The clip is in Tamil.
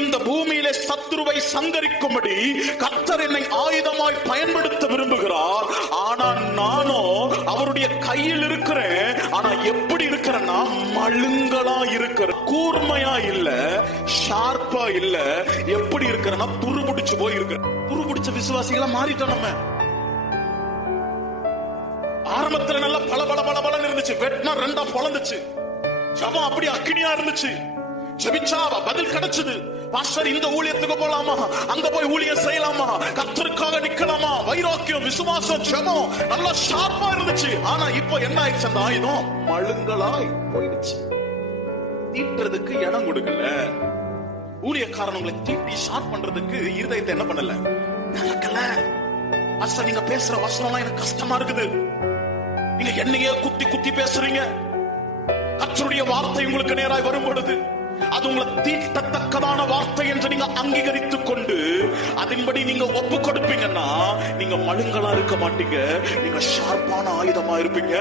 இந்த பூமியிலே சத்துருவை சங்கரிக்கும்படி கர்த்தர் என்னை ஆயுதமாய் பயன்படுத்த விரும்புகிறார். ஆனா நானோ அவருடைய கையில் இருக்கிறேன். ஆனா எப்படி இருக்கிறேன்னா மழுங்களா இருக்கிற, கூர்மையா இல்ல, ஷார்ப்பா இல்ல. எப்படி இருக்கிறேன்னா துருபிடிச்சு போய் இருக்கிற. துருபிடிச்ச விசுவாசிகளா மாறிட்டோம் நம்ம. ஆரம்பத்துல நல்லா பல பல பல பலன்னு இருந்துச்சு, வெட்டினா ரெண்டா பொளந்துச்சு. ஜபம் அப்படி அக்னியா இருந்துச்சு, ஜெபிச்சா பதில் கிடைச்சது. பாஸ்டர் இந்த ஊழியத்துக்கு போலாமா, அங்க போய் ஊழியம் செய்யலாமா, கர்த்தருக்காக நிக்கலாமா, வைராக்கியம், விசுவாசம், ஜெபம் நல்லா ஷார்ப்பா இருந்துச்சு. ஆனா இப்போ என்ன ஆயிடுச்சு, அந்த ஆயுதம் மழுங்கலாய் போயிடுச்சு. தீட்டுறதுக்கு இடம் கொடுக்கல. ஊழியக்காரங்களை தீட்டி ஷார்ப் பண்றதுக்கு இருதயத்தை என்ன பண்ணல, நடக்கல. பாஸ்டர் நீங்க பேசுற வசனம் எனக்கு கஷ்டமா இருக்குது, நீங்க என்னையே குத்தி குத்தி பேசுறீங்க. கர்த்தருடைய வார்த்தை உங்களுக்கு நேராய் வரும் பொழுது அது உங்களை தீட்டத்தக்கதான வார்த்தை என்று நீங்க அங்கீகரித்துக் கொண்டு அதன்படி நீங்க ஒப்பு கொடுப்பீங்கன்னா நீங்க மழுங்களா இருக்க மாட்டீங்க, நீங்க ஷார்ப்பான ஆயுதமா இருப்பீங்க.